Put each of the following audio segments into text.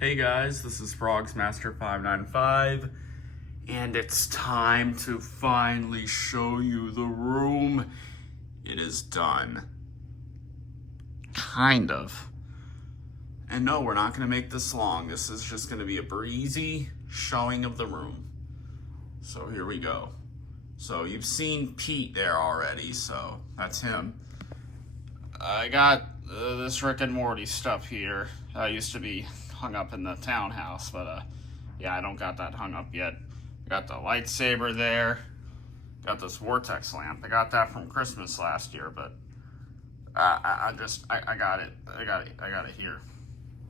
Hey guys, this is Frogsmaster595, and it's time to finally show you the room. It is done. Kind of. And no, we're not going to make this long. This is just going to be a breezy showing of the room. So here we go. So you've seen Pete there already, so that's him. I got this Rick and Morty stuff here. I used to be hung up in the townhouse, but yeah, I don't got that hung up yet. Got the lightsaber there. Got this vortex lamp. I got that from Christmas last year, but I got it. I got it here.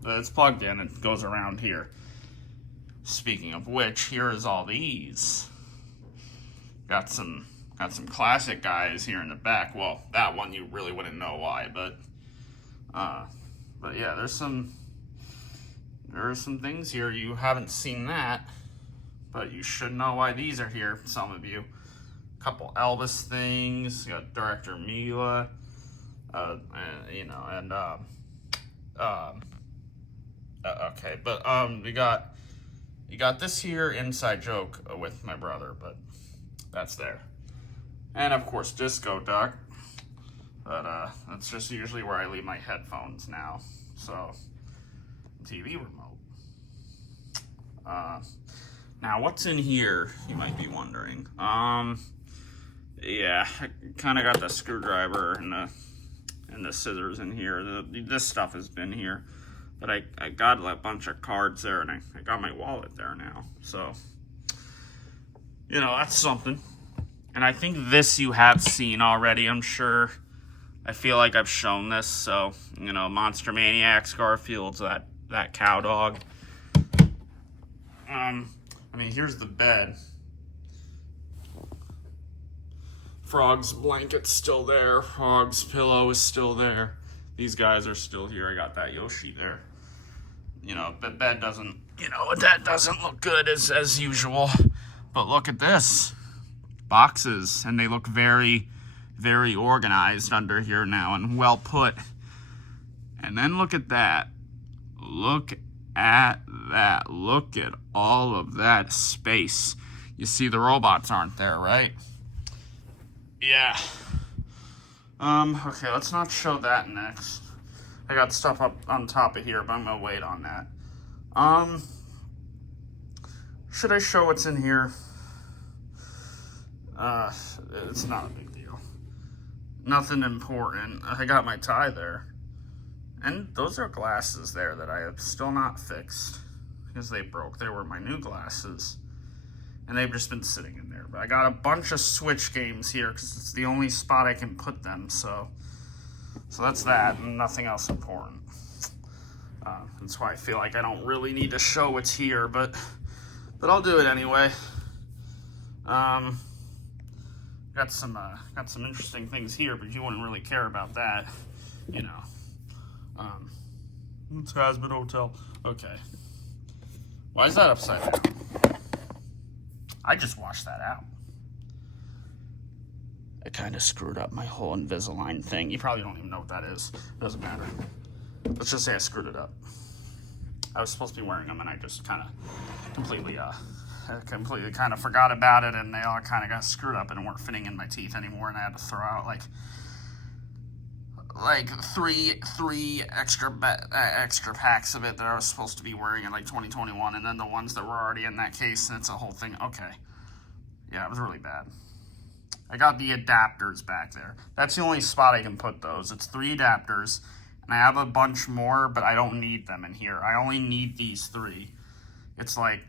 It's plugged in. It goes around here. Speaking of which, here is all these. Got some classic guys here in the back. Well, that one you really wouldn't know why, but yeah, there are some things here you haven't seen that, but you should know why these are here. Some of you, a couple Elvis things. You got director Mila, okay, but you got this here inside joke with my brother, but that's there. And of course, Disco Duck, but that's just usually where I leave my headphones now. So, TV remote. Now what's in here, you might be wondering. Yeah, I kind of got the screwdriver and the scissors in here. This stuff has been here, but I got a bunch of cards there, and I got my wallet there now. So, you know, that's something. And I think this you have seen already, I'm sure. I feel like I've shown this, so, you know, Monster Maniacs, Garfield's that cow dog. I mean, here's the bed. Frog's blanket's still there. Frog's pillow is still there. These guys are still here. I got that Yoshi there. You know, the bed doesn't, that doesn't look good as usual. But look at this. Boxes, and they look very, very organized under here now and well put. And then look at that. Look at that. Look at all of that space. You see the robots aren't there, right? Yeah. Okay, let's not show that next. I got stuff up on top of here, but I'm gonna wait on that. Should I show what's in here? It's not a big deal. Nothing important. I got my tie there. And those are glasses there that I have still not fixed because they broke. They were my new glasses, and they've just been sitting in there. But I got a bunch of Switch games here because it's the only spot I can put them. So that's that, and nothing else important. That's why I feel like I don't really need to show what's here, but I'll do it anyway. Got some interesting things here, but you wouldn't really care about that, you know. It's Hasbro Hotel. Okay. Why is that upside down? I just washed that out. I kind of screwed up my whole Invisalign thing. You probably don't even know what that is. It doesn't matter. Let's just say I screwed it up. I was supposed to be wearing them, and I just kind of completely kind of forgot about it, and they all kind of got screwed up and weren't fitting in my teeth anymore, and I had to throw out like three extra packs of it that I was supposed to be wearing in like 2021, and then the ones that were already in that case, and it's a whole thing. Okay. Yeah, it was really bad. I got the adapters back there. That's the only spot I can put those. It's 3 adapters, and I have a bunch more, but I don't need them in here. I only need these 3. It's like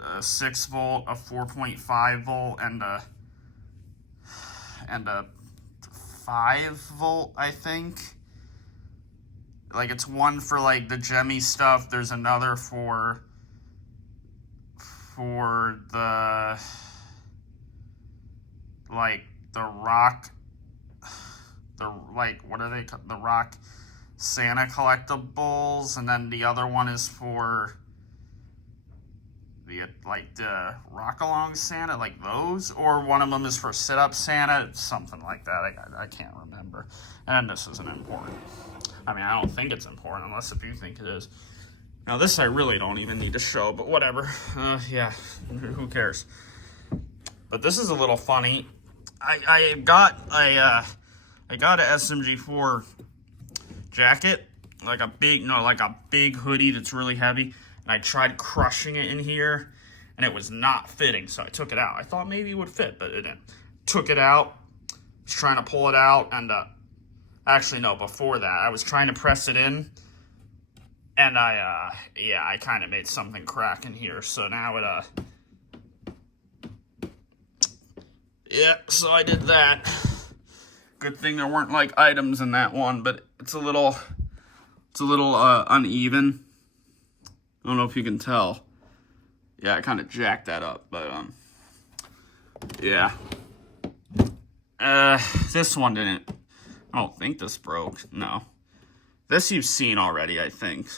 a 6 volt, a 4.5 volt, and a 5 volt, I think. Like, it's one for like the Gemmy stuff. There's another for the like the rock, what are they called? The rock Santa collectibles, and then the other one is for the rock along Santa, like those, or one of them is for sit up Santa, something like that. I can't remember. And this isn't important. I mean, I don't think it's important unless if you think it is. Now this I really don't even need to show, but whatever. Yeah, who cares? But this is a little funny. I got a SMG4 jacket, like a big hoodie that's really heavy, and I tried crushing it in here, and it was not fitting, so I took it out. I thought maybe it would fit, but it didn't. Took it out, was trying to pull it out, and actually no, before that, I was trying to press it in, and I kind of made something crack in here, so now yeah, so I did that. Good thing there weren't like items in that one, but it's a little uneven. I don't know if you can tell. Yeah, I kind of jacked that up, but yeah. This one didn't. I don't think this broke. No. This you've seen already, I think.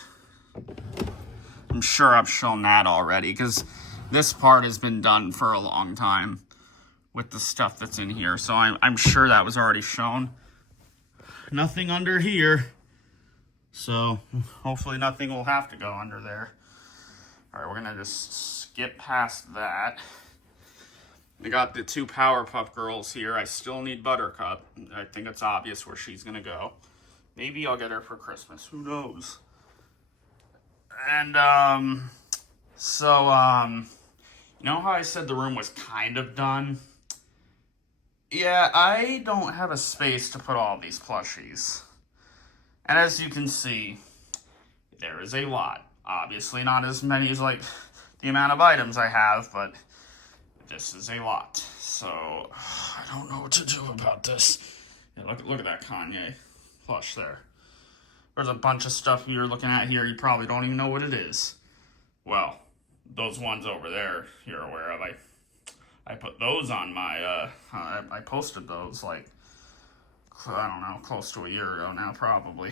I'm sure I've shown that already, because this part has been done for a long time with the stuff that's in here. So I'm sure that was already shown. Nothing under here. So hopefully nothing will have to go under there. All right, we're going to just skip past that. We got the 2 Powerpuff Girls here. I still need Buttercup. I think it's obvious where she's going to go. Maybe I'll get her for Christmas. Who knows? And, you know how I said the room was kind of done? Yeah, I don't have a space to put all these plushies. And as you can see, there is a lot. Obviously not as many as, like, the amount of items I have, but this is a lot. So, I don't know what to do about this. Yeah, look at that Kanye plush there. There's a bunch of stuff you're looking at here you probably don't even know what it is. Well, those ones over there you're aware of. I put those on my, I posted those like, I don't know, close to a year ago now probably.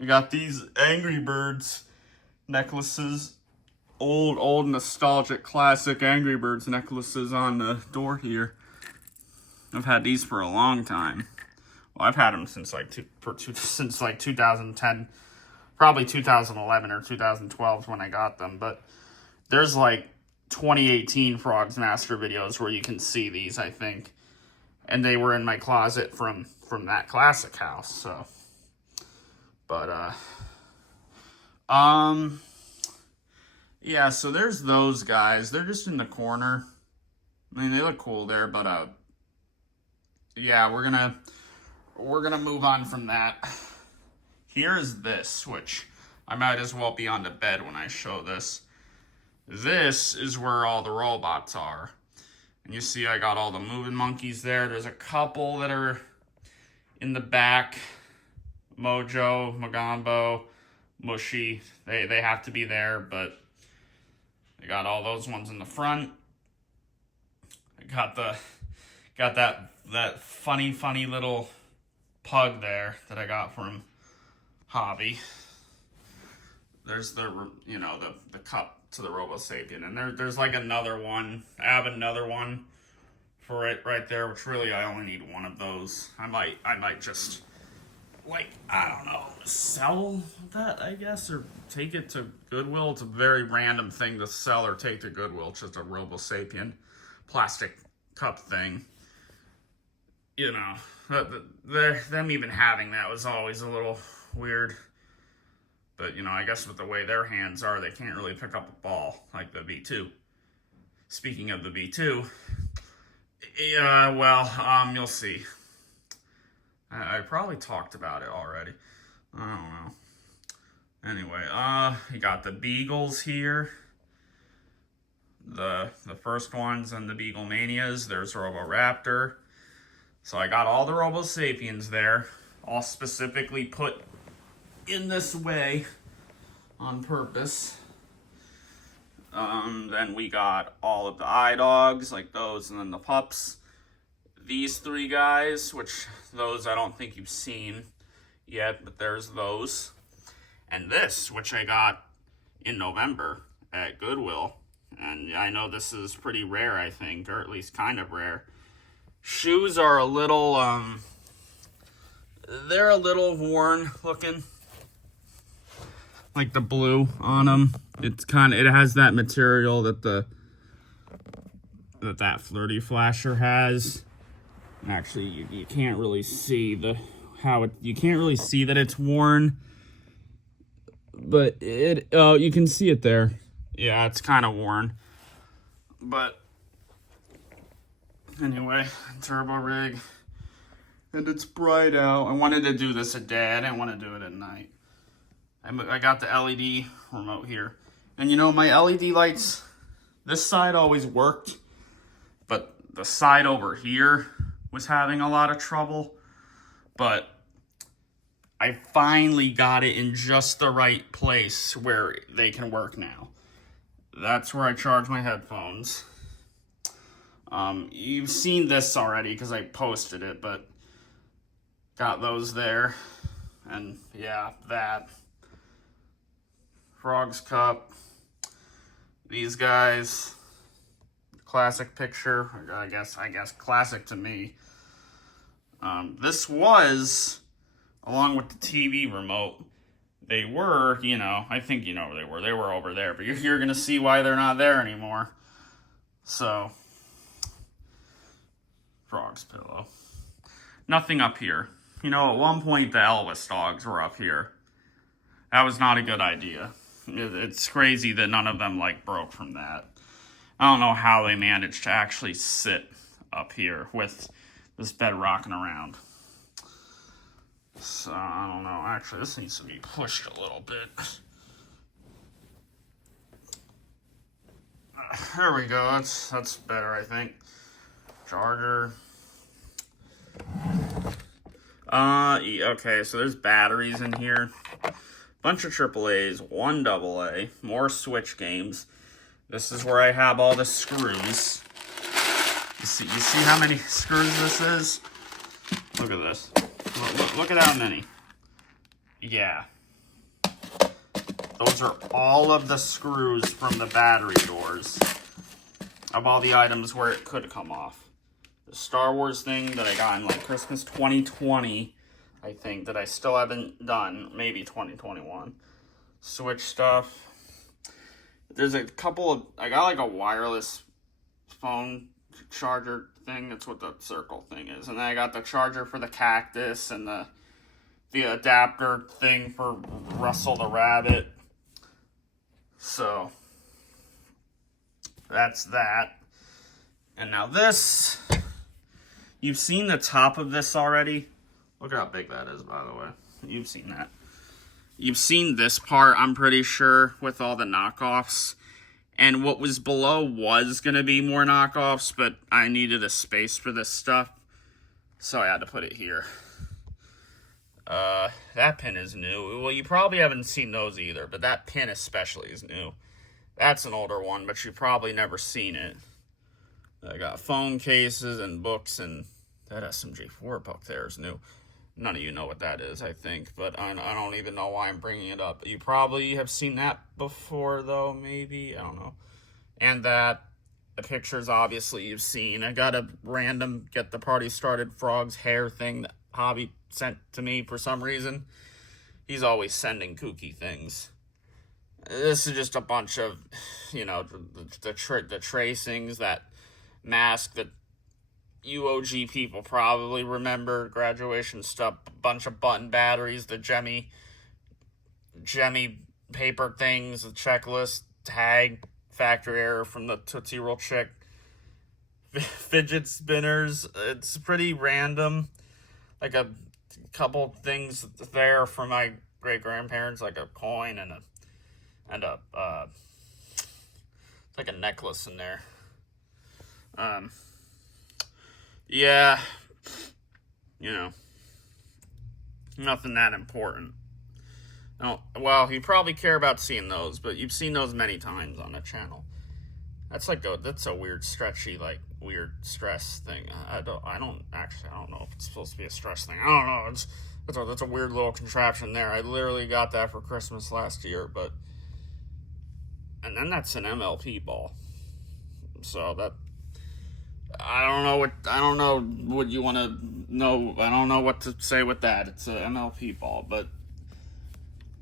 We got these Angry Birds necklaces. Old nostalgic classic Angry Birds necklaces on the door here. I've had these for a long time. Well, I've had them since like 2010, probably 2011 or 2012 when I got them. But there's like 2018 Frogs Master videos where you can see these, I think, and they were in my closet from that classic house. So, but yeah. So there's those guys. They're just in the corner. I mean, they look cool there, but yeah, we're gonna move on from that. Here's this, which I might as well be on the bed when I show this. This is where all the robots are. And you see I got all the moving monkeys there. There's a couple that are in the back. Mojo, Magambo, Mushy. They have to be there, but I got all those ones in the front. I got that funny little pug there that I got from Hobby. There's the cup to the Robo Sapien, and there's like another one. I have another one for it right there, which really I only need one of those. I might just, like, I don't know, sell that, I guess, or take it to Goodwill. It's a very random thing to sell or take to Goodwill. It's just a Robo Sapien plastic cup thing. You know, them even having that was always a little weird. But, you know, I guess with the way their hands are, they can't really pick up a ball like the V2. Speaking of the V2, yeah, well, you'll see. I probably talked about it already. I don't know. Anyway, you got the Beagles here. The first ones and the Beagle Manias. There's Roboraptor. So I got all the Robo Sapiens there, all specifically put in this way on purpose. Then we got all of the iDogs, like those, and then the pups. These 3 guys, which those I don't think you've seen yet, but there's those. And this, which I got in November at Goodwill. And I know this is pretty rare, I think, or at least kind of rare. Shoes are a little, they're a little worn looking. Like the blue on them. It's it has that material that that Flirty Flasher has. Actually, you can't really see you can't really see that it's worn, but you can see it there. Yeah, it's kind of worn. But anyway, turbo rig, and it's bright out. I wanted to do this at day. I didn't want to do it at night. I got the LED remote here, and you know, my LED lights, this side always worked, but the side over here was having a lot of trouble. But I finally got it in just the right place where they can work now. That's where I charge my headphones. You've seen this already because I posted it, but got those there. And yeah, that. Frogs Cup. These guys. Classic picture. I guess classic to me. This was, along with the TV remote, they were, you know, I think you know where they were. They were over there, but you're going to see why they're not there anymore. So, Frog's Pillow. Nothing up here. You know, at one point the Elvis dogs were up here. That was not a good idea. It's crazy that none of them, like, broke from that. I don't know how they managed to actually sit up here with this bed rocking around. So, I don't know. Actually, this needs to be pushed a little bit. There we go. That's better, I think. Charger. Okay, so there's batteries in here. Bunch of AAAs, one AA, more Switch games. This is where I have all the screws. You see how many screws this is? Look at this. Look at how many. Yeah. Those are all of the screws from the battery doors of all the items where it could come off. The Star Wars thing that I got in like Christmas 2020, I think, that I still haven't done. Maybe 2021. Switch stuff. There's a couple of, I got like a wireless phone charger thing. That's what the circle thing is. And then I got the charger for the cactus and the adapter thing for Russell the Rabbit. So, that's that. And now this, you've seen the top of this already. Look at how big that is, by the way. You've seen that. You've seen this part, I'm pretty sure, with all the knockoffs. And what was below was going to be more knockoffs, but I needed a space for this stuff, so I had to put it here. That pin is new. Well, you probably haven't seen those either, but that pin especially is new. That's an older one, but you've probably never seen it. I got phone cases and books, and that SMG4 book there is new. None of you know what that is, I think, but I don't even know why I'm bringing it up. You probably have seen that before, though, maybe. I don't know. And the pictures, obviously, you've seen. I got a random Get the Party Started Frogs hair thing that Hobby sent to me for some reason. He's always sending kooky things. This is just a bunch of, you know, the tracings, that mask that UOG people probably remember, graduation stuff, a bunch of button batteries, the Jemmy paper things, the checklist, tag, factory error from the Tootsie Roll chick, fidget spinners. It's pretty random. Like a couple things there from my great-grandparents, like a coin and like a necklace in there. Yeah, you know, nothing that important. No, well, you probably care about seeing those, but you've seen those many times on the channel. That's a weird stretchy, like, weird stress thing. I don't know if it's supposed to be a stress thing. I don't know. That's a weird little contraption there. I literally got that for Christmas last year, and then that's an MLP ball. So I don't know what you want to know. I don't know what to say with that. It's a MLP ball, but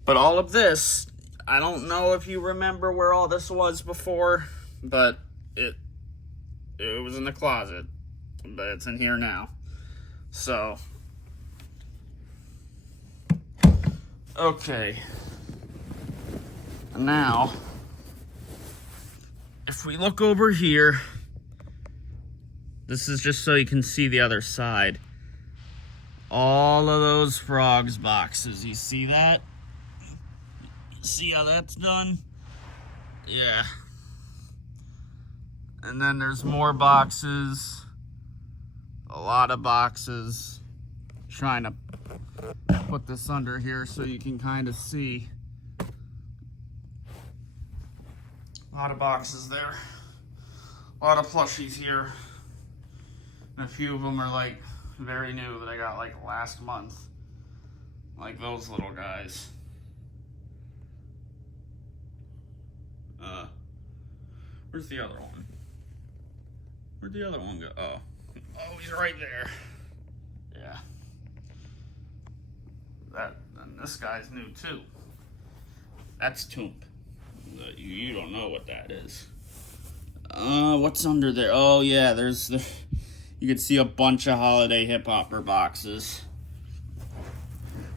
all of this, I don't know if you remember where all this was before, but it was in the closet, but it's in here now. So, okay. Now, if we look over here, this is just so you can see the other side. All of those frogs boxes, you see that? See how that's done? Yeah. And then there's more boxes. A lot of boxes. Trying to put this under here so you can kind of see. A lot of boxes there. A lot of plushies here. And a few of them are like very new that I got like last month. Like those little guys. Where's the other one? Where'd the other one go? Oh, he's right there. Yeah. And this guy's new too. That's Toomp. You don't know what that is. What's under there? Oh yeah, you can see a bunch of Holiday Hip Hopper boxes.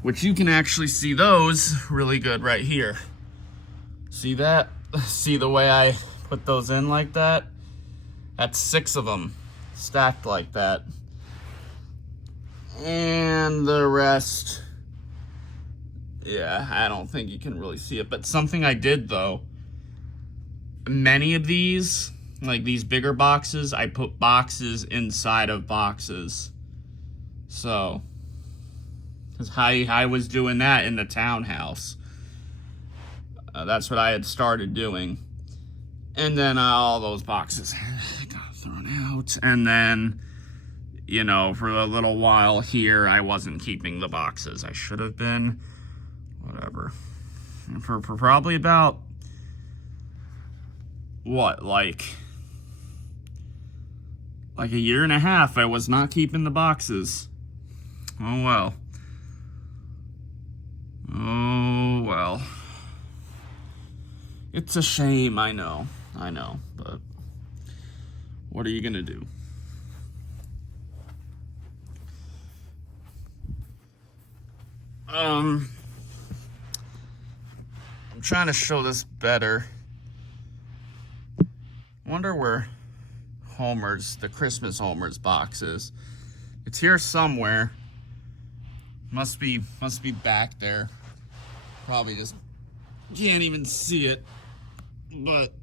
Which you can actually see those really good right here. See that? See the way I put those in like that? That's 6 of them stacked like that. And the rest, yeah, I don't think you can really see it. But something I did though, many of these, like these bigger boxes, I put boxes inside of boxes. So, because I was doing that in the townhouse. That's what I had started doing. And then all those boxes got thrown out. And then, you know, for a little while here, I wasn't keeping the boxes. I should have been. Whatever. And for probably about, what, like a year and a half, I was not keeping the boxes. Oh, well. Oh, well. It's a shame, I know, but what are you gonna do? I'm trying to show this better. Wonder where the Christmas Homer's box is. It's here somewhere. Must be back there. Probably just can't even see it. But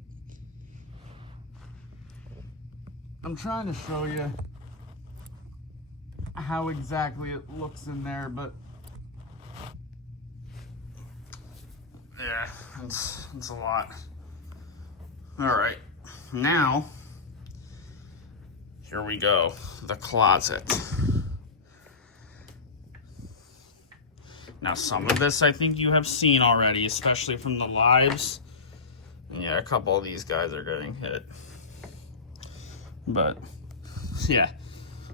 I'm trying to show you how exactly it looks in there, but yeah, it's a lot. All right, now here we go, the closet. Now some of this I think you have seen already, especially from the lives. Yeah, a couple of these guys are getting hit. But, yeah.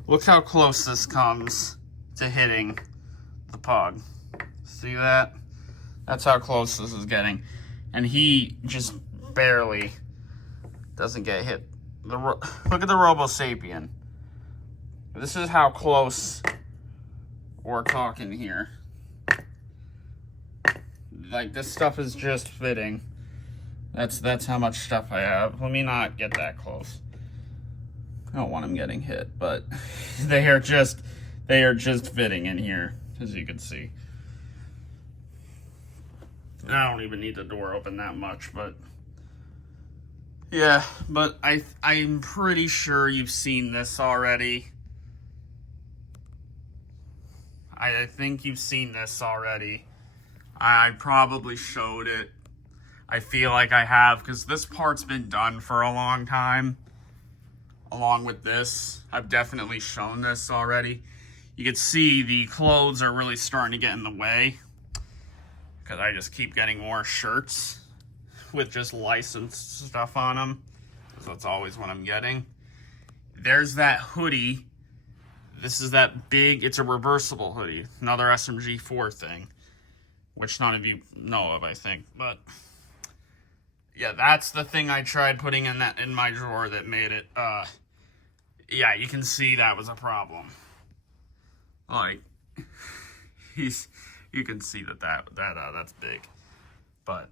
Look how close this comes to hitting the pug. See that? That's how close this is getting. And he just barely doesn't get hit. Look at the Robo Sapien. This is how close we're talking here. Like, this stuff is just fitting. That's how much stuff I have. Let me not get that close. I don't want him getting hit, but they are just fitting in here, as you can see. I don't even need the door open that much, but yeah, but I'm pretty sure you've seen this already. I think you've seen this already. I probably showed it. I feel like I have, because this part's been done for a long time. Along with this, I've definitely shown this already. You can see the clothes are really starting to get in the way, because I just keep getting more shirts with just licensed stuff on them, because that's always what I'm getting. there's that hoodie. This is that big, it's a reversible hoodie. Another SMG4 thing, which none of you know of, I think. But yeah, that's the thing I tried putting in my drawer that made it, yeah, you can see that was a problem. Like, you can see that's big. But,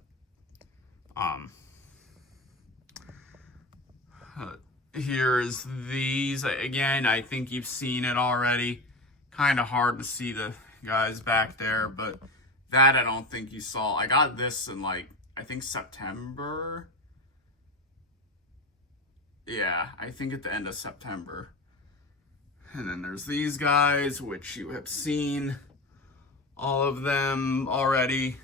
here's these. Again, I think you've seen it already. Kind of hard to see the guys back there, but that I don't think you saw. I got this in, like, I think September. Yeah, I think at the end of September. And then there's these guys, which you have seen all of them already.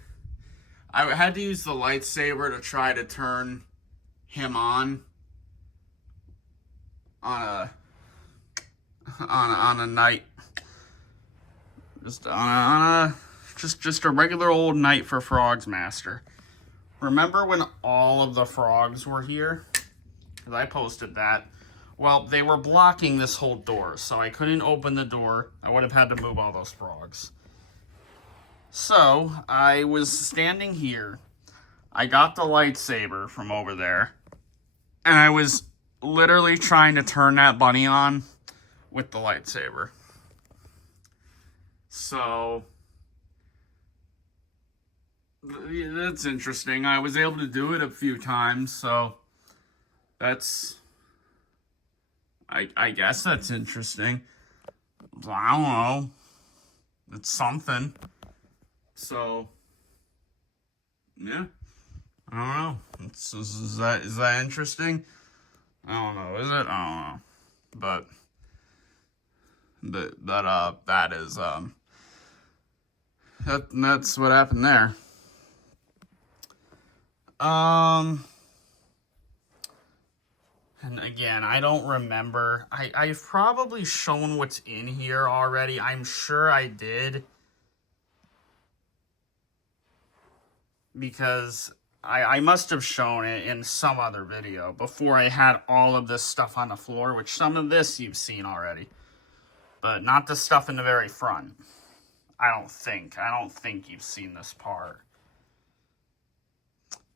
I had to use the lightsaber to try to turn him on a night, just a regular old night for Frogs Master. Remember when all of the frogs were here? Because I posted that. Well, they were blocking this whole door, so I couldn't open the door. I would have had to move all those frogs. So, I was standing here. I got the lightsaber from over there. And I was literally trying to turn that bunny on with the lightsaber. So, that's interesting. I was able to do it a few times, so that's... I guess that's interesting. I don't know. It's something. So, yeah. I don't know. Is that interesting? I don't know. Is it? I don't know. But that is that's what happened there. And again, I don't remember. I've probably shown what's in here already. I'm sure I did. Because I must have shown it in some other video before I had all of this stuff on the floor, which some of this you've seen already. But not the stuff in the very front. I don't think you've seen this part.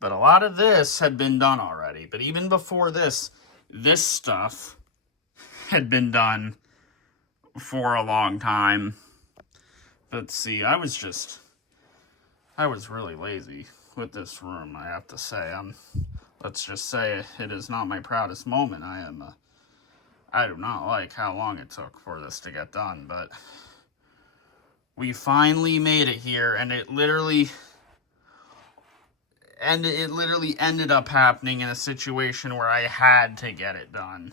But a lot of this had been done already. But even before this stuff had been done for a long time. But see, I was really lazy with this room, I have to say. Let's just say it is not my proudest moment. I do not like how long it took for this to get done, but we finally made it here, and it literally ended up happening in a situation where I had to get it done.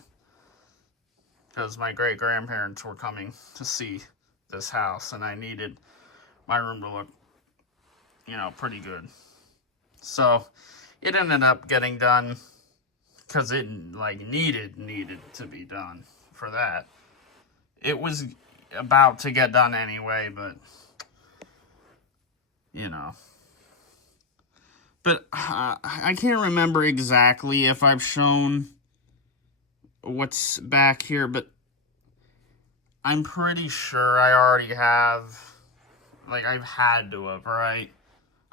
Because my great-grandparents were coming to see this house, and I needed my room to look, pretty good. So, it ended up getting done because it, needed to be done for that. It was about to get done anyway, but, But I can't remember exactly if I've shown what's back here, but I'm pretty sure I already have. I've had to have, right?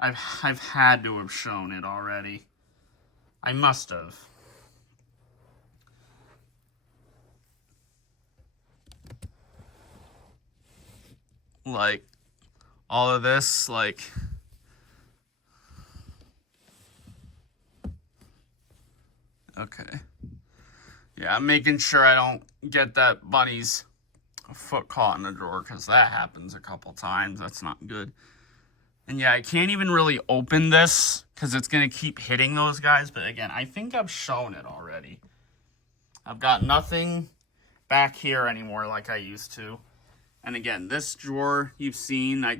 I've had to have shown it already. I must have. All of this, okay. Yeah, I'm making sure I don't get that bunny's foot caught in the drawer, because that happens a couple times. That's not good. And yeah, I can't even really open this because it's going to keep hitting those guys. But again, I think I've shown it already. I've got nothing back here anymore like I used to. And again, this drawer you've seen, I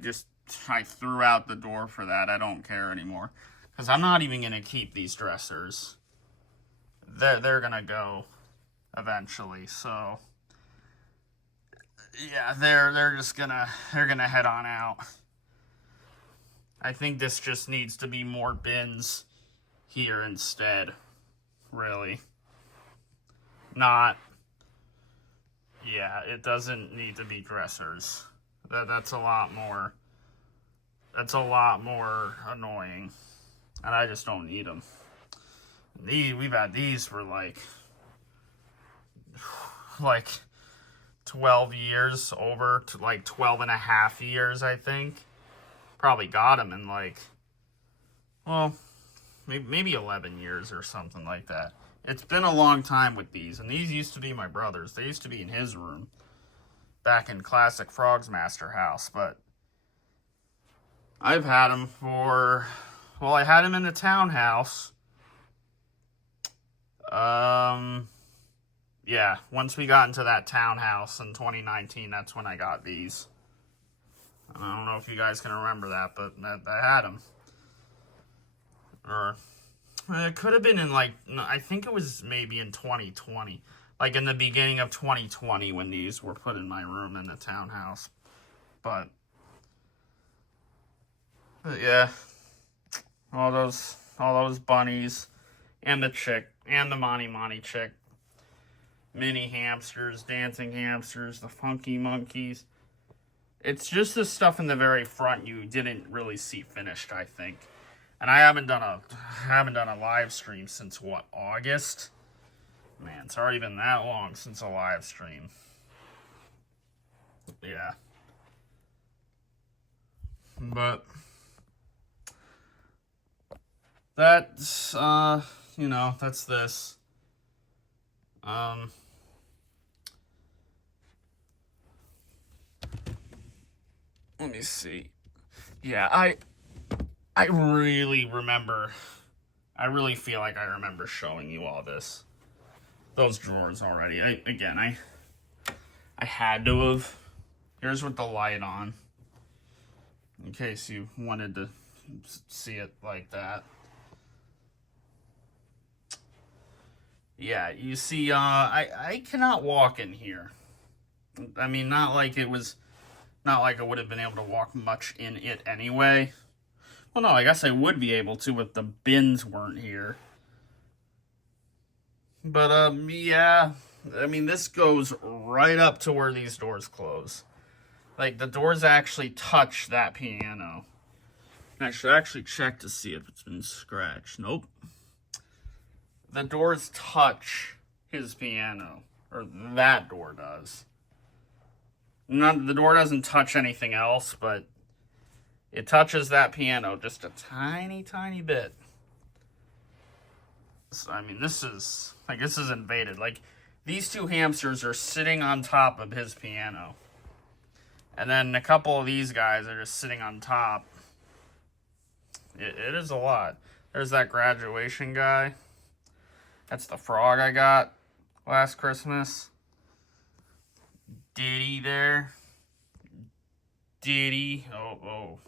threw out the door for that. I don't care anymore. Because I'm not even going to keep these dressers. They're going to go eventually. So, yeah, they're just going to head on out. I think this just needs to be more bins here instead, really. Not yeah, it doesn't need to be dressers. That's a lot more. That's a lot more annoying, and I just don't need them. We've had these for like 12 years, over to like 12 and a half years, I think. Probably got them in like, well, maybe 11 years or something like that. It's been a long time with these, and these used to be my brother's. They used to be in his room back in classic Frogsmaster house, but I've had them for, well, I had them in the townhouse. Yeah, once we got into that townhouse in 2019, that's when I got these. I don't know if you guys can remember that, but I had them. Or it could have been in like, I think it was maybe in 2020. Like in the beginning of 2020 when these were put in my room in the townhouse. But yeah, all those bunnies and the chick and the Monty chick. Mini hamsters, dancing hamsters, the funky monkeys. It's just the stuff in the very front you didn't really see finished, I think. And I haven't done a live stream since what, August? Man, it's already been that long since a live stream. Yeah. But that's that's this. Let me see. Yeah, I really remember. I really feel like I remember showing you all this. Those drawers already. I had to have. Here's with the light on. In case you wanted to see it like that. Yeah, you see, I cannot walk in here. I mean, not like I would have been able to walk much in it anyway. Well, no, I guess I would be able to if the bins weren't here. But, yeah, I mean, this goes right up to where these doors close. Like, the doors actually touch that piano. I should actually check to see if it's been scratched. Nope. The doors touch his piano. Or that door does. The door doesn't touch anything else, but it touches that piano just a tiny, tiny bit. So, I mean, this is invaded. Like, these two hamsters are sitting on top of his piano. And then a couple of these guys are just sitting on top. It is a lot. There's that graduation guy. That's the frog I got last Christmas. Diddy there. Diddy. Oh.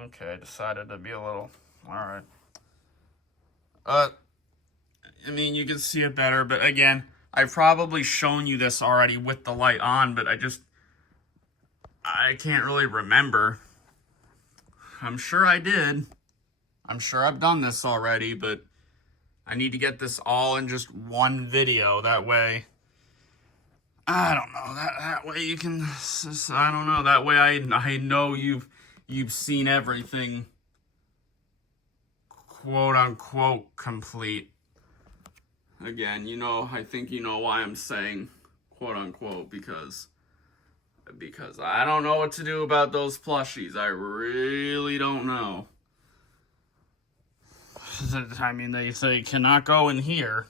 Okay, decided to be a little... Alright. I mean, you can see it better, but again, I've probably shown you this already with the light on, but I can't really remember. I'm sure I did. I'm sure I've done this already, but I need to get this all in just one video. That way, I don't know. That way you can. I don't know. That way I know you've seen everything, quote unquote, complete. Again, I think you know why I'm saying quote unquote, because I don't know what to do about those plushies. I really don't know. I mean, they cannot go in here,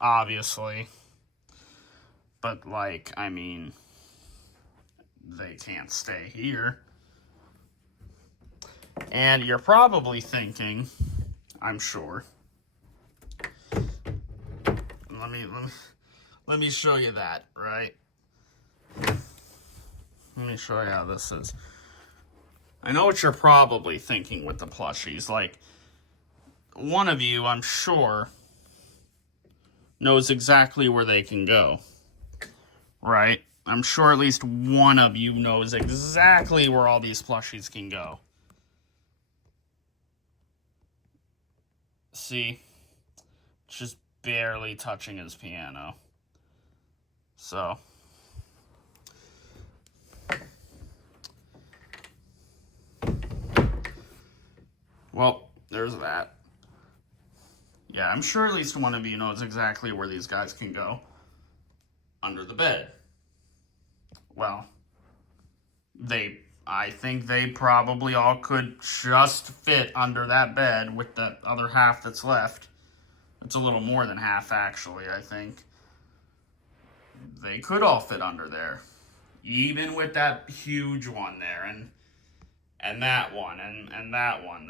obviously. But, like, I mean, they can't stay here. And you're probably thinking, I'm sure. Let me show you that, right? Let me show you how this is. I know what you're probably thinking with the plushies. Like, one of you, I'm sure, knows exactly where they can go. Right? I'm sure at least one of you knows exactly where all these plushies can go. See? It's just barely touching his piano. So, well, there's that. Yeah, I'm sure at least one of you knows exactly where these guys can go. Under the bed. Well, I think they probably all could just fit under that bed with the other half that's left. It's a little more than half, actually, I think. They could all fit under there. Even with that huge one there, and that one, and that one.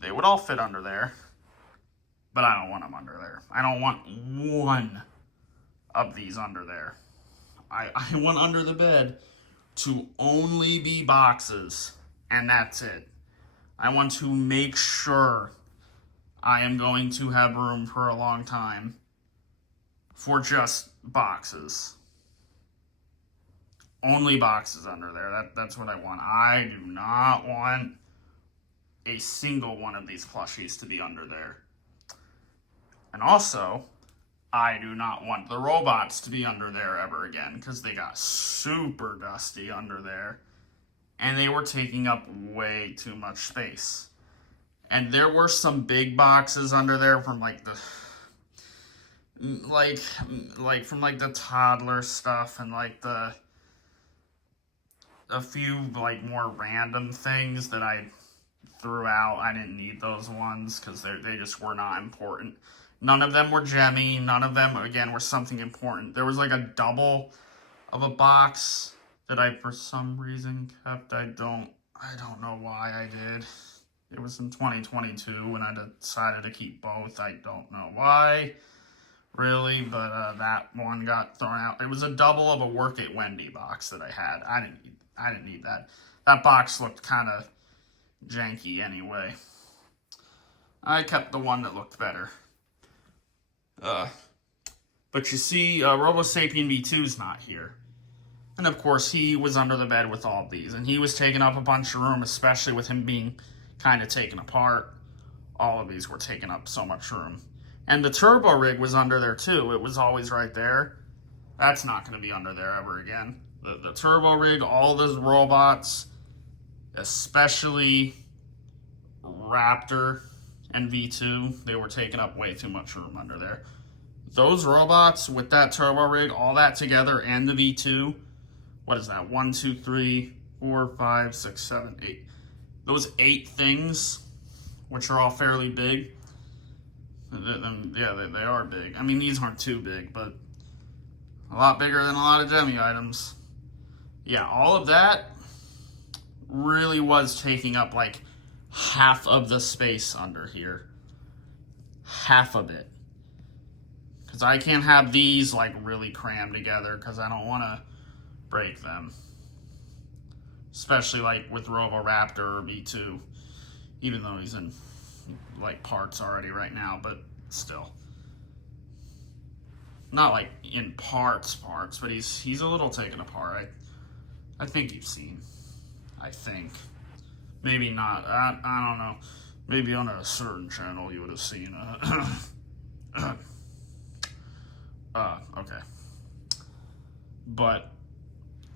They would all fit under there. But I don't want them under there. I don't want one of these under there. I want under the bed to only be boxes, and that's it. I want to make sure I am going to have room for a long time for just boxes. Only boxes under there. That's what I want. I do not want a single one of these plushies to be under there. And also, I do not want the robots to be under there ever again, because they got super dusty under there. And they were taking up way too much space. And there were some big boxes under there from like the from like the toddler stuff, and like a few like more random things that I threw out. I didn't need those ones because they just were not important. None of them were gemmy. None of them, again, were something important. There was like a double of a box that I, for some reason, kept. I don't know why I did. It was in 2022 when I decided to keep both. I don't know why, really, but that one got thrown out. It was a double of a Work at Wendy box that I had. I didn't need that. That box looked kind of janky anyway. I kept the one that looked better. But you see, RoboSapien V2's not here. And of course, he was under the bed with all of these. And he was taking up a bunch of room, especially with him being kind of taken apart. All of these were taking up so much room. And the turbo rig was under there too. It was always right there. That's not going to be under there ever again. The turbo rig, all those robots, especially Raptor and V2, they were taking up way too much room under there. Those robots with that turbo rig, all that together, and the V2, what is that? 1, 2, 3, 4, 5, 6, 7, 8. Those 8 things, which are all fairly big. Yeah, they are big. I mean, these aren't too big, but a lot bigger than a lot of Gemmy items. Yeah, all of that really was taking up like half of the space under here. Half of it. Because I can't have these like really crammed together because I don't want to break them. Especially like with Roboraptor or V2. Even though he's in like parts already right now, but still. Not like in parts, but he's a little taken apart. I think you've seen. I think. Maybe not. I don't know. Maybe on a certain channel you would have seen. Okay. But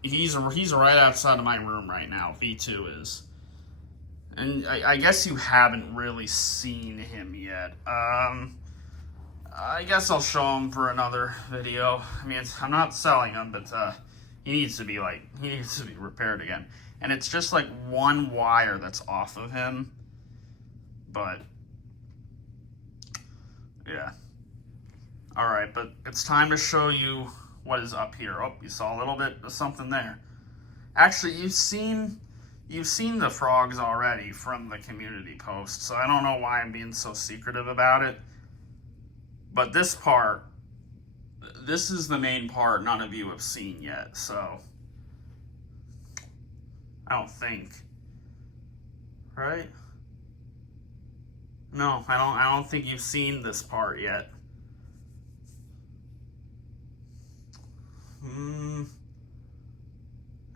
he's right outside of my room right now. V2 is. And I guess you haven't really seen him yet. I guess I'll show him for another video. I mean, I'm not selling him, but he needs to be repaired again. And it's just like one wire that's off of him. But yeah. All right, but it's time to show you what is up here. Oh, you saw a little bit of something there. Actually, you've seen the frogs already from the community post, so I don't know why I'm being so secretive about it. But this part, this is the main part none of you have seen yet, so I don't think. Right? No, I don't think you've seen this part yet.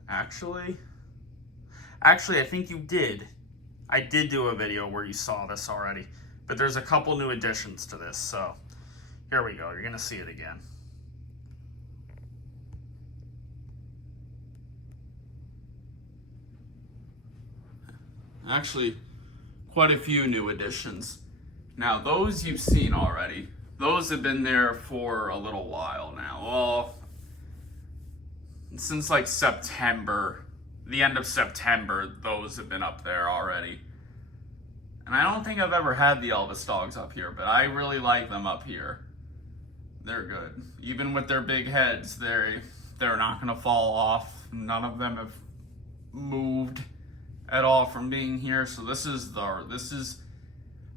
Actually, I think you did. I did do a video where you saw this already, but there's a couple new additions to this, so here we go. You're gonna see it again. Actually, quite a few new additions. Now, those you've seen already. Those have been there for a little while now. Well, since like September, the end of September, those have been up there already. And I don't think I've ever had the Elvis dogs up here, but I really like them up here. They're good. Even with their big heads, they're not gonna fall off. None of them have moved at all from being here. So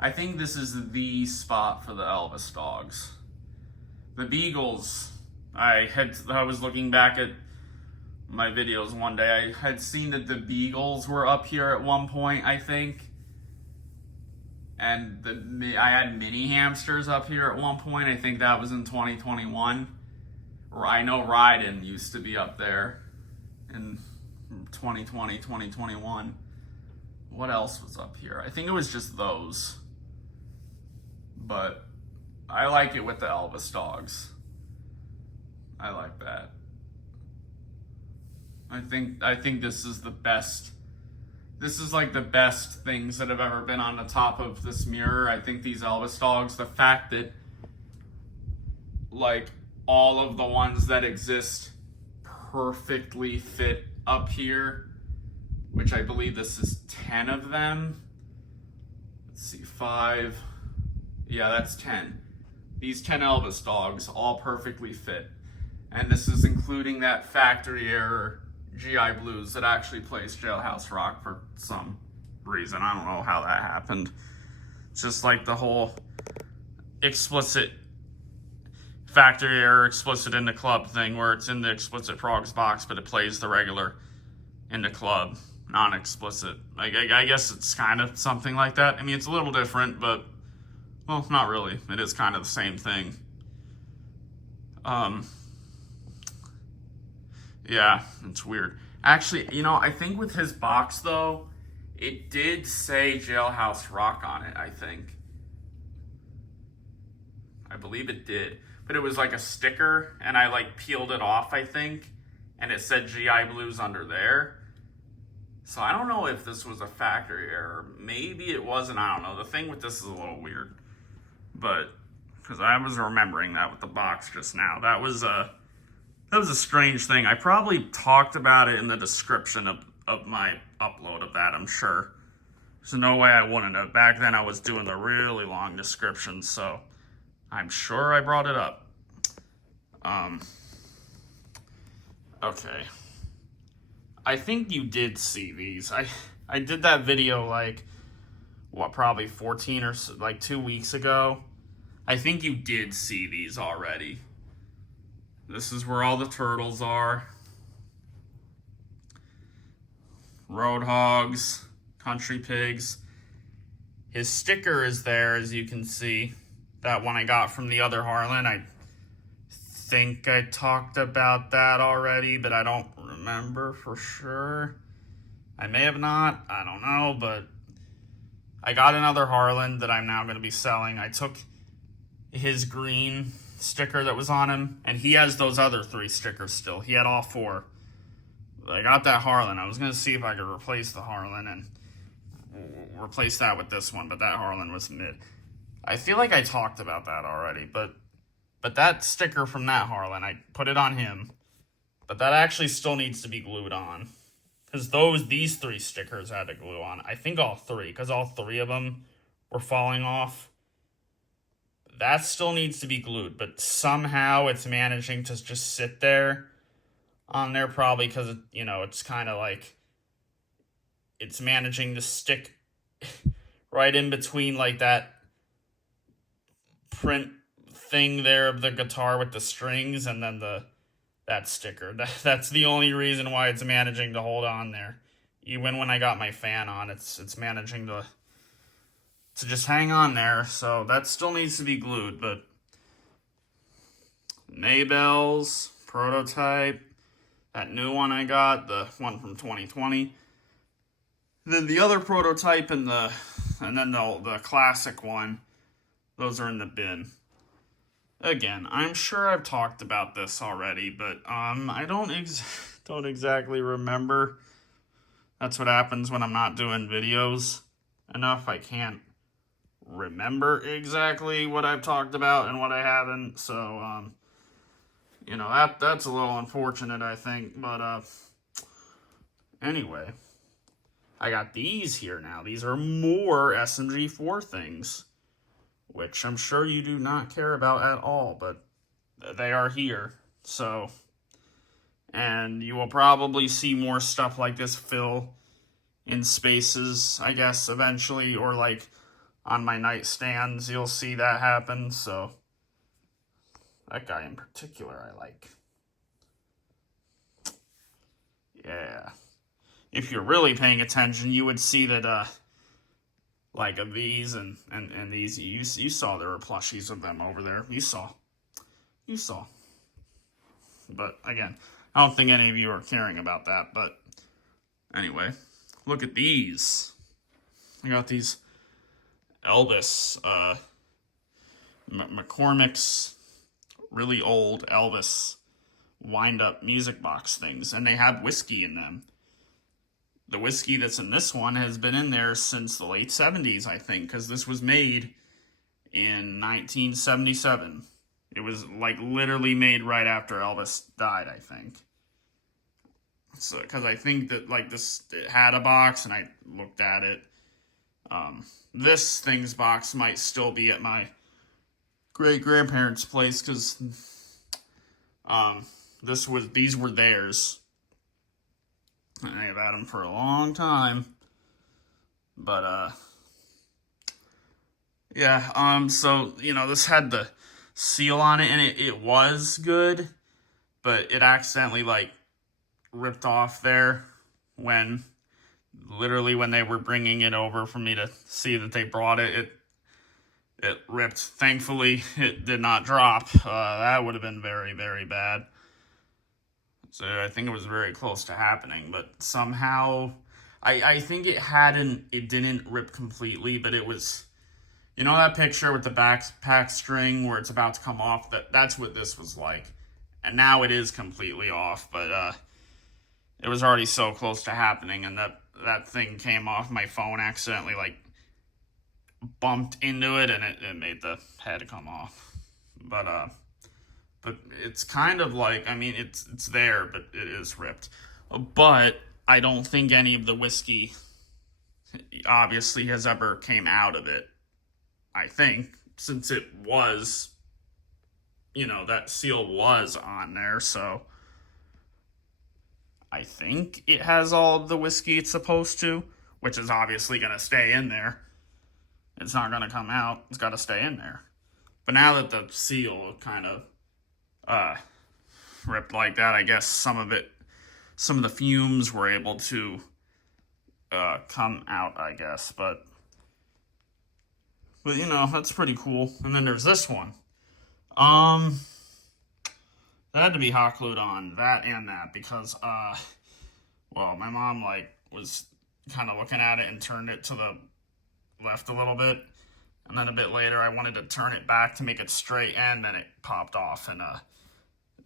I think this is the spot for the Elvis dogs. The Beagles, I was looking back at my videos one day. I had seen that the Beagles were up here at one point, I think. And I had mini hamsters up here at one point. I think that was in 2021. Or I know Ryden used to be up there in 2020, 2021. What else was up here? I think it was just those. But I like it with the Elvis dogs. I like that. I think this is the best. This is like the best things that have ever been on the top of this mirror. I think these Elvis dogs, the fact that like all of the ones that exist perfectly fit up here, which I believe this is 10 of them. Let's see, 5. Yeah, that's 10. These 10 Elvis dogs all perfectly fit. And this is including that factory error GI Blues that actually plays Jailhouse Rock for some reason. I don't know how that happened. It's just like the whole explicit factory error, explicit in the club thing, where it's in the explicit frogs box, but it plays the regular in the club, non-explicit. Like, I guess it's kind of something like that. I mean, it's a little different, but, well, not really. It is kind of the same thing. Yeah, it's weird. Actually, you know, I think with his box, though, it did say Jailhouse Rock on it, I think. I believe it did. But it was like a sticker, and I, like, peeled it off, I think, and it said GI Blues under there. So I don't know if this was a factory error. Maybe it wasn't. I don't know. The thing with this is a little weird. But, because I was remembering that with the box just now. That was a strange thing. I probably talked about it in the description of my upload of that, I'm sure. There's no way I wouldn't have. Back then I was doing the really long descriptions, so I'm sure I brought it up. Okay. I think you did see these. I did that video like, what, probably 14 or so, like 2 weeks ago. I think you did see these already. This is where all the turtles are. Roadhogs, country pigs. His sticker is there, as you can see. That one I got from the other Harlan. I think I talked about that already, but I don't remember for sure. I may have not. I don't know, but I got another Harlan that I'm now going to be selling. I took his green sticker that was on him, and he has those other 3 stickers still. He had all 4. I got that Harlan. I was going to see if I could replace the Harlan and replace that with this one, but that Harlan was mid. I feel like I talked about that already, but that sticker from that Harlan, I put it on him, but that actually still needs to be glued on, because these 3 stickers had to glue on. I think all 3, because all 3 of them were falling off. That still needs to be glued, but somehow it's managing to just sit there on there, probably because, you know, it's kind of like it's managing to stick right in between like that print thing there of the guitar with the strings and then that sticker. That's the only reason why it's managing to hold on there. Even when I got my fan on, it's managing to just hang on there. So that still needs to be glued, but Maybells prototype, that new one I got, the one from 2020. Then the other prototype and then the classic one, those are in the bin. Again, I'm sure I've talked about this already, but I don't exactly remember That's what happens when I'm not doing videos enough. I can't remember exactly what I've talked about and what I haven't. So, you know, that's a little unfortunate, I think. But, anyway, I got these here now. These are more SMG4 things, which I'm sure you do not care about at all, but they are here. So, and you will probably see more stuff like this fill in spaces, I guess, eventually, or like on my nightstands, you'll see that happen. So, that guy in particular, I like. Yeah. If you're really paying attention, you would see that, like of these and these, you saw there were plushies of them over there. You saw. But again, I don't think any of you are caring about that. But anyway, look at these. I got these Elvis, McCormick's really old Elvis wind-up music box things, and they have whiskey in them. The whiskey that's in this one has been in there since the late 70s, I think, because this was made in 1977. It was, like, literally made right after Elvis died, I think. So, because I think that, like, this, it had a box, and I looked at it. This thing's box might still be at my great-grandparents' place, because, these were theirs. And I've had them for a long time. But, yeah, so, you know, this had the seal on it, and it was good, but it accidentally, like, ripped off there when they were bringing it over for me to see that they brought it. It ripped. Thankfully, it did not drop. That would have been very, very bad. So I think it was very close to happening, but somehow I think it didn't rip completely, but it was, you know that picture with the backpack string where it's about to come off? That's what this was like. And now it is completely off, but it was already so close to happening, and that thing came off. My phone accidentally, like, bumped into it, and it made the head come off. But it's kind of like, I mean, it's there, but it is ripped. But I don't think any of the whiskey obviously has ever came out of it. I think, since it was, you know, that seal was on there, so I think it has all of the whiskey it's supposed to, which is obviously going to stay in there. It's not going to come out. It's got to stay in there. But now that the seal kind of ripped like that, I guess some of the fumes were able to come out, I guess. But you know, that's pretty cool. And then there's this one. That had to be hot glued on, that and that, because well, my mom, like, was kind of looking at it and turned it to the left a little bit, and then a bit later I wanted to turn it back to make it straight, and then it popped off, and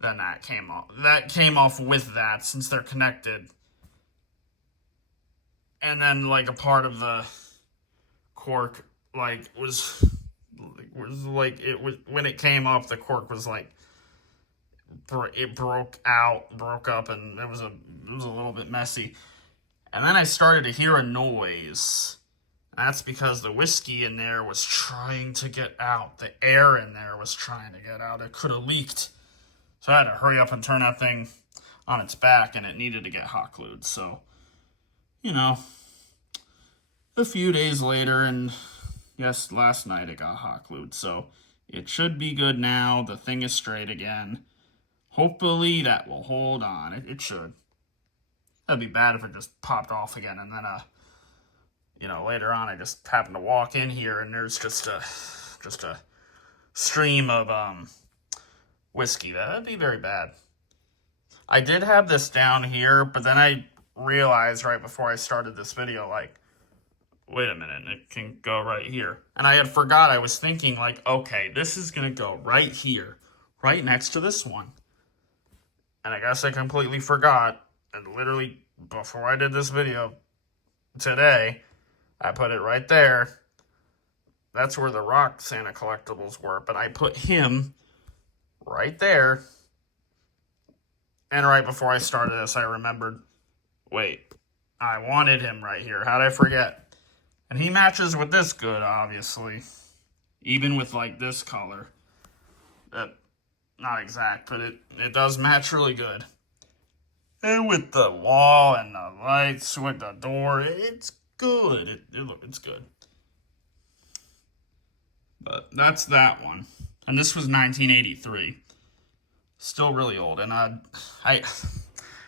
then that came off. That came off with that, since they're connected. And then, like, a part of the cork, like, was like, it was, when it came off, the cork was like, it broke up, and it was a little bit messy. And then I started to hear a noise. That's because the whiskey in there was trying to get out. The air in there was trying to get out. It could have leaked. So I had to hurry up and turn that thing on its back, and it needed to get hot glued. So, you know, a few days later, and yes, last night it got hot glued. So it should be good now. The thing is straight again. Hopefully that will hold on. It should. That'd be bad if it just popped off again, and then you know, later on I just happened to walk in here and there's just a stream of whiskey. That'd be very bad. I did have this down here, but then I realized right before I started this video, like, wait a minute, it can go right here. And I had forgot. I was thinking, like, okay, this is gonna go right here, right next to this one. And I guess I completely forgot. And literally, before I did this video, today. I put it right there. That's where the Rock Santa collectibles were, but I put him right there. And right before I started this, I remembered, wait, I wanted him right here. How'd I forget? And he matches with this good, obviously. Even with, like, this color. Not exact, but it does match really good. And with the wall and the lights, with the door, it's good. It's good. But that's that one. And this was 1983. Still really old. And I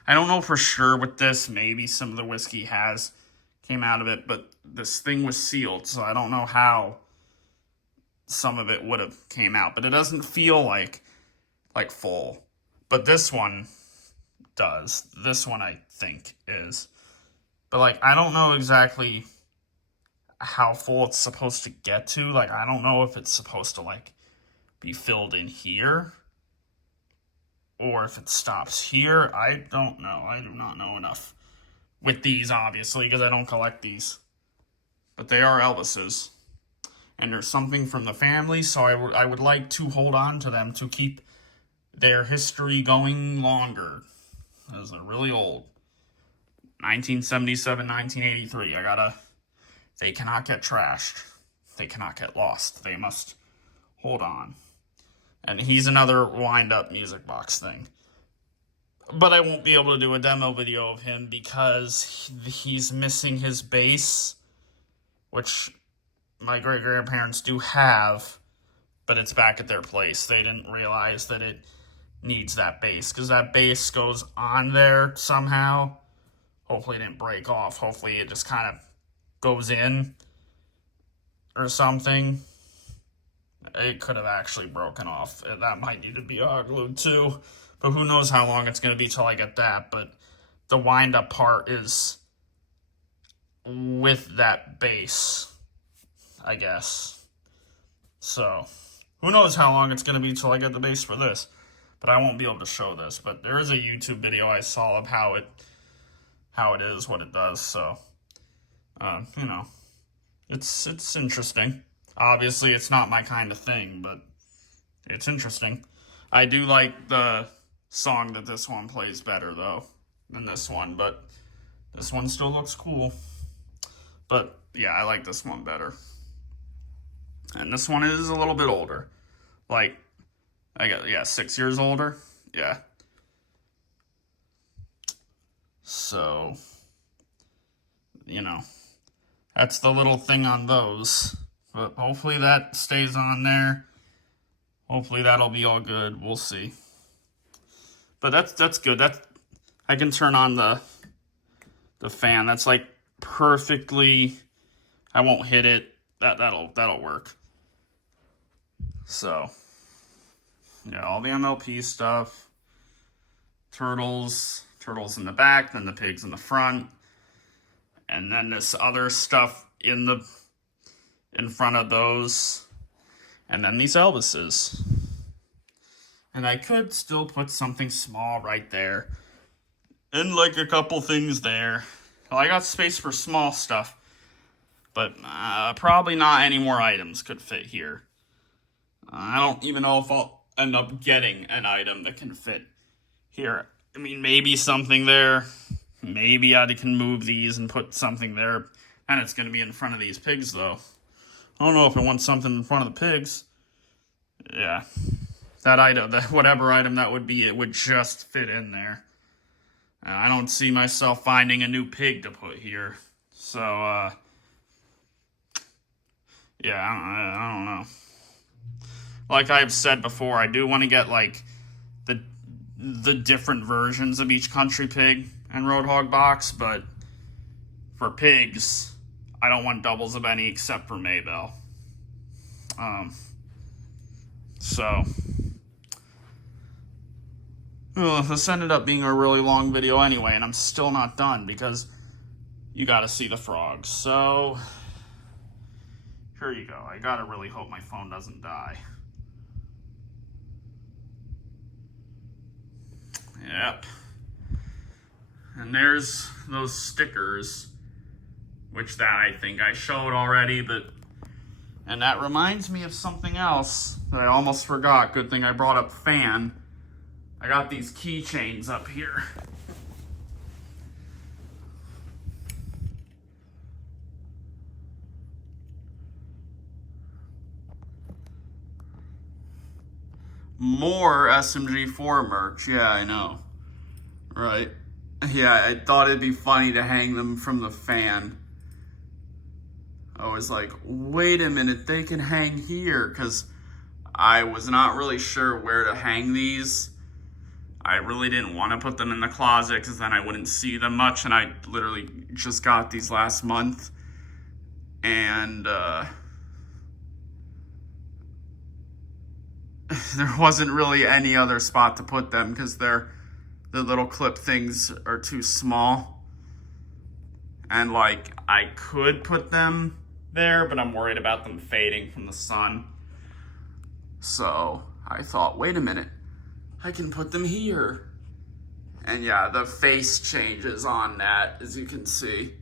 don't know for sure with this. Maybe some of the whiskey came out of it, but this thing was sealed, so I don't know how some of it would have came out. But it doesn't feel like full. But this one does. This one I think is. But like I don't know exactly how full it's supposed to get to. Like I don't know if it's supposed to like be filled in here or if it stops here. I don't know. I do not know enough with these, obviously, because I don't collect these. But they are Elvis's. And there's something from the family, so I would like to hold on to them to keep their history going longer. Because they're really old. 1977, 1983. They cannot get trashed. They cannot get lost. They must hold on. And he's another wind-up music box thing. But I won't be able to do a demo video of him because he's missing his bass, which my great-grandparents do have, but it's back at their place. They didn't realize that it needs that bass, because that bass goes on there somehow. Hopefully it didn't break off. Hopefully it just kind of goes in or something. It could have actually broken off. That might need to be hot glued too. But who knows how long it's going to be till I get that. But the wind-up part is with that bass, I guess. So, who knows how long it's going to be till I get the bass for this. But I won't be able to show this. But there is a YouTube video I saw of how it is, what it does. So, it's interesting. Obviously, it's not my kind of thing, but it's interesting. I do like the song that this one plays better, though, than this one, but this one still looks cool. But, yeah, I like this one better. And this one is a little bit older. Like, 6 years older. Yeah. So, that's the little thing on those. But hopefully that stays on there. Hopefully that'll be all good. We'll see. But that's good. I can turn on the fan. That's like perfectly. I won't hit it. That'll work. So yeah, all the MLP stuff. Turtles in the back, then the pigs in the front, and then this other stuff in front of those, and then these Elvises. And I could still put something small right there, and like a couple things there. Well, I got space for small stuff, but probably not any more items could fit here. I don't even know if I'll end up getting an item that can fit here. I mean, maybe something there. Maybe I can move these and put something there, and it's going to be in front of these pigs, though. I don't know if I want something in front of the pigs. Yeah. That item, whatever item that would be, it would just fit in there. I don't see myself finding a new pig to put here. So, yeah, I don't know. Like I've said before, I do want to get, like, the different versions of each country pig and Roadhog box, but for pigs, I don't want doubles of any except for Maybell. So, well, this ended up being a really long video anyway, and I'm still not done because you gotta see the frogs. So, here you go. I gotta really hope my phone doesn't die. Yep. And there's those stickers which that I think I showed already, but, and that reminds me of something else that I almost forgot. Good thing I brought up fan. I got these keychains up here. More SMG4 merch. Yeah, I know. Right. Yeah, I thought it'd be funny to hang them from the fan. I was like, wait a minute, they can hang here, because I was not really sure where to hang these. I really didn't want to put them in the closet because then I wouldn't see them much, and I literally just got these last month. And there wasn't really any other spot to put them because the little clip things are too small. And like, I could put them there, but I'm worried about them fading from the sun. So I thought, wait a minute, I can put them here. And yeah, the face changes on that, as you can see.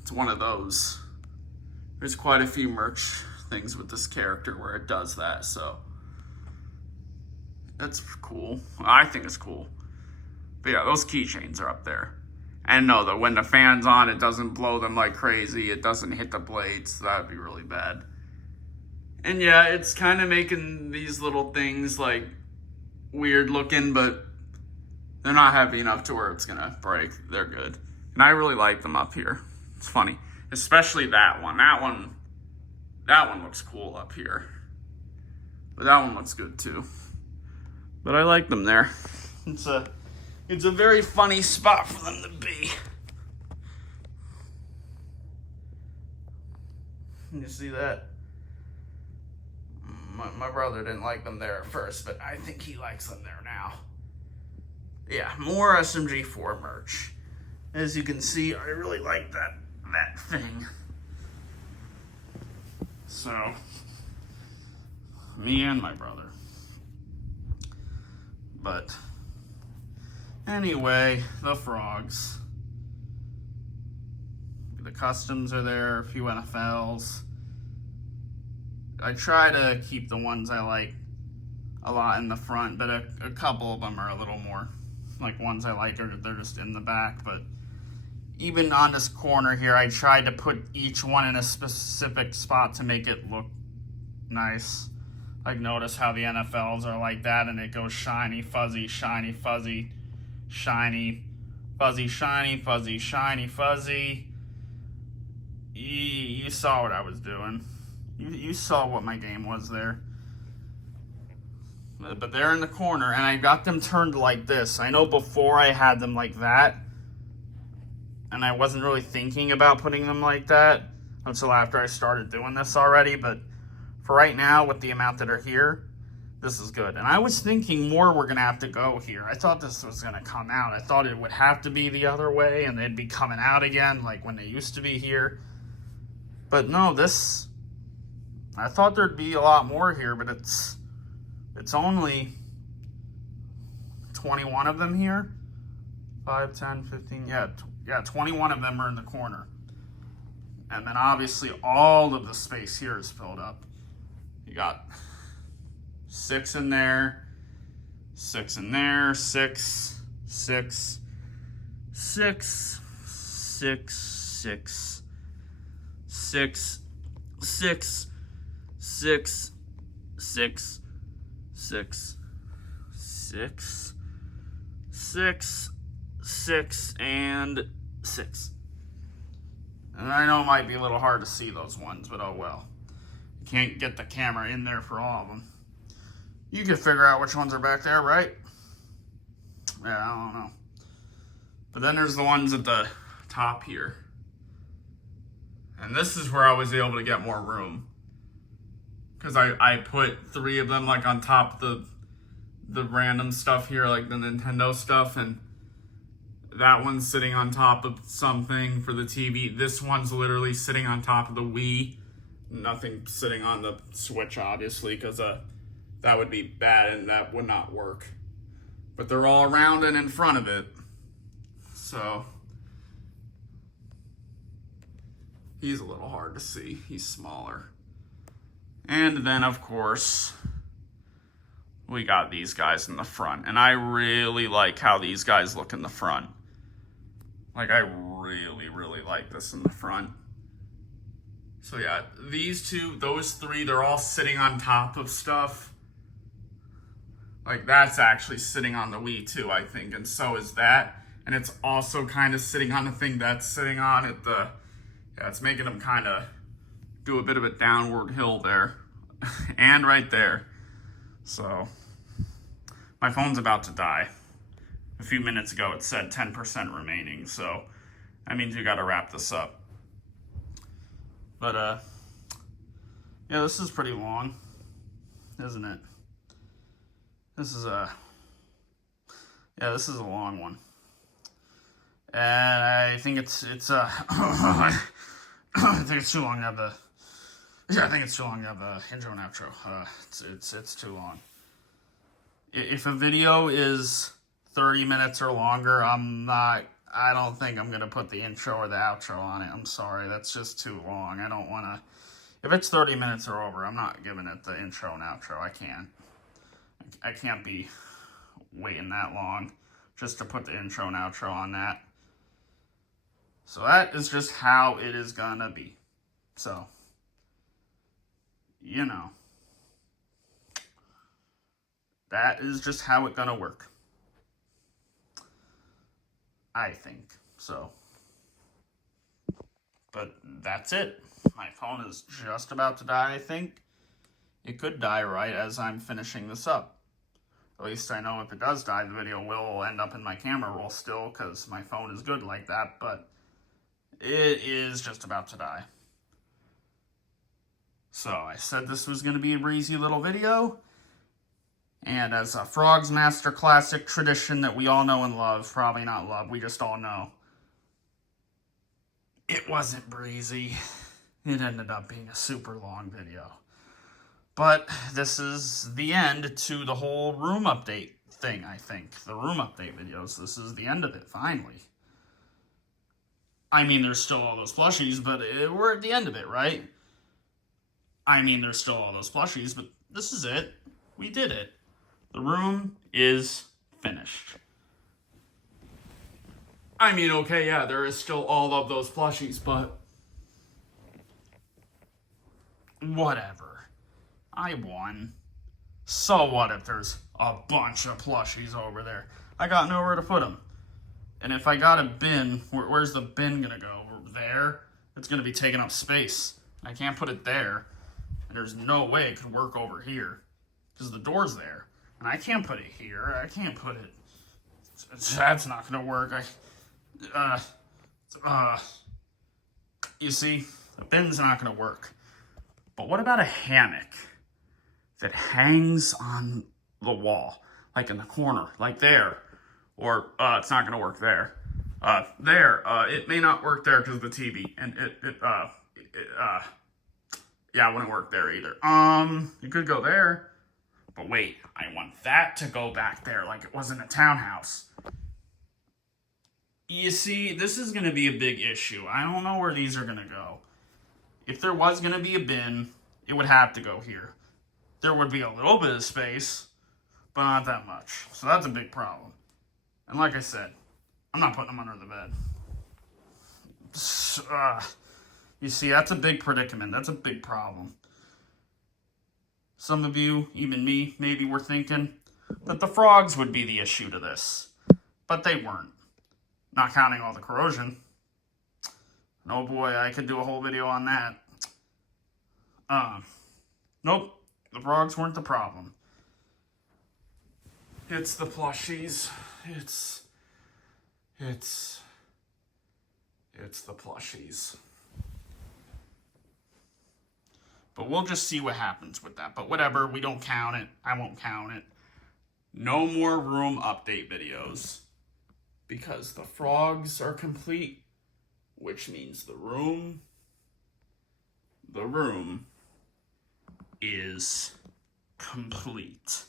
It's one of those. There's quite a few merch things with this character where it does that, so that's cool. I think it's cool. But yeah, those keychains are up there. And no, that when the fan's on, it doesn't blow them like crazy. It doesn't hit the blades. So that'd be really bad. And yeah, it's kind of making these little things like weird looking, but they're not heavy enough to where it's gonna break. They're good. And I really like them up here. It's funny. Especially that one. That one looks cool up here. But that one looks good too. But I like them there. It's a very funny spot for them to be. You see that? My brother didn't like them there at first, but I think he likes them there now. Yeah, more SMG4 merch. As you can see, I really like that thing. So, me and my brother. But anyway, the frogs. The customs are there, a few NFLs. I try to keep the ones I like a lot in the front, but a couple of them are a little more like ones I like, or they're just in the back. But even on this corner here, I tried to put each one in a specific spot to make it look nice. Like, notice how the NFLs are like that, and it goes shiny, fuzzy, shiny, fuzzy, shiny, fuzzy, shiny, fuzzy, shiny, fuzzy. You saw what I was doing. You saw what my game was there. But they're in the corner, and I got them turned like this. I know before I had them like that, and I wasn't really thinking about putting them like that until after I started doing this already, but for right now, with the amount that are here, this is good. And I was thinking more were going to have to go here. I thought this was going to come out. I thought it would have to be the other way, and they'd be coming out again, like when they used to be here. But no, this, I thought there'd be a lot more here, but it's only 21 of them here. 5, 10, 15, yeah, 21 of them are in the corner. And then obviously all of the space here is filled up. You got 6 in there, 6 in there, 6, 6, 6, 6, 6, 6, 6, 6, 6, 6, 6, 6, 6, and 6. And I know it might be a little hard to see those ones, but oh well. Can't get the camera in there for all of them. You can figure out which ones are back there, right? Yeah, I don't know. But then there's the ones at the top here. And this is where I was able to get more room. Because I put 3 of them like on top of the random stuff here, like the Nintendo stuff, and that one's sitting on top of something for the TV. This one's literally sitting on top of the Wii. Nothing sitting on the Switch, obviously, because that would be bad and that would not work. But they're all around and in front of it. So, He's a little hard to see. He's smaller. And then, of course, we got these guys in the front. And I really like how these guys look in the front. Like, I really, really like this in the front. So yeah, these two, those three, they're all sitting on top of stuff. Like, that's actually sitting on the Wii too, I think, and so is that. And it's also kind of sitting on the thing that's sitting on it. Yeah, it's making them kind of do a bit of a downward hill there. And right there. So, my phone's about to die. A few minutes ago, it said 10% remaining, so that means we gotta wrap this up. But, yeah, this is pretty long, isn't it? This is a long one. And I think it's I think it's too long to have the, I think it's too long to have the intro and outro. It's too long. If a video is 30 minutes or longer, I don't think I'm going to put the intro or the outro on it. I'm sorry, that's just too long. I don't want to, if it's 30 minutes or over, I'm not giving it the intro and outro. I can't be waiting that long just to put the intro and outro on that. So that is just how it is going to be. So, you know, that is just how it's going to work. I think so. But that's it. My phone is just about to die, I think. It could die right as I'm finishing this up. At least I know if it does die, the video will end up in my camera roll still, because my phone is good like that, but it is just about to die. So I said this was going to be a breezy little video. And as a Frogs Master classic tradition that we all know and love, probably not love, we just all know, it wasn't breezy. It ended up being a super long video. But this is the end to the whole room update thing, I think. The room update videos, this is the end of it, finally. I mean, there's still all those plushies, but we're at the end of it, right? I mean, there's still all those plushies, but this is it. We did it. The room is finished. I mean, okay, yeah, there is still all of those plushies, but whatever. I won. So what if there's a bunch of plushies over there? I got nowhere to put them. And if I got a bin, where's the bin gonna go? There? It's gonna be taking up space. I can't put it there. And there's no way it could work over here, because the door's there. And I can't put it here. I can't put it. That's not gonna work. You see, the bin's not gonna work. But what about a hammock that hangs on the wall, like in the corner, like there? Or it's not gonna work there. It may not work there because of the TV, and yeah, it wouldn't work there either. You could go there. But wait, I want that to go back there like it was in a townhouse. You see, this is going to be a big issue. I don't know where these are going to go. If there was going to be a bin, it would have to go here. There would be a little bit of space, but not that much. So that's a big problem. And like I said, I'm not putting them under the bed. You see, that's a big predicament. That's a big problem. Some of you, even me, maybe were thinking that the frogs would be the issue to this. But they weren't. Not counting all the corrosion. And oh boy, I could do a whole video on that. Nope. The frogs weren't the problem. It's the plushies. It's the plushies. But we'll just see what happens with that. But whatever, we don't count it. I won't count it. No more room update videos. Because the frogs are complete. Which means the room is complete.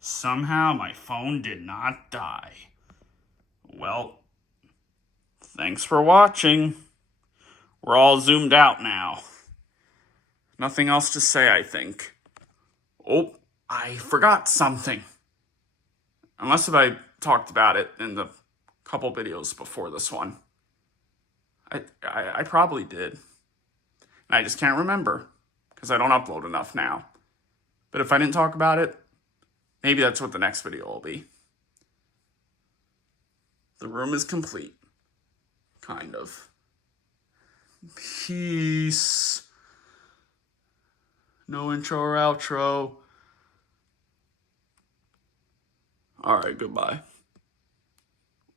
Somehow my phone did not die. Well, thanks for watching. We're all zoomed out now. Nothing else to say, I think. Oh, I forgot something. Unless if I talked about it in the couple videos before this one. I probably did. And I just can't remember because I don't upload enough now. But if I didn't talk about it, maybe that's what the next video will be. The room is complete. Kind of. Peace. No intro or outro. All right, goodbye.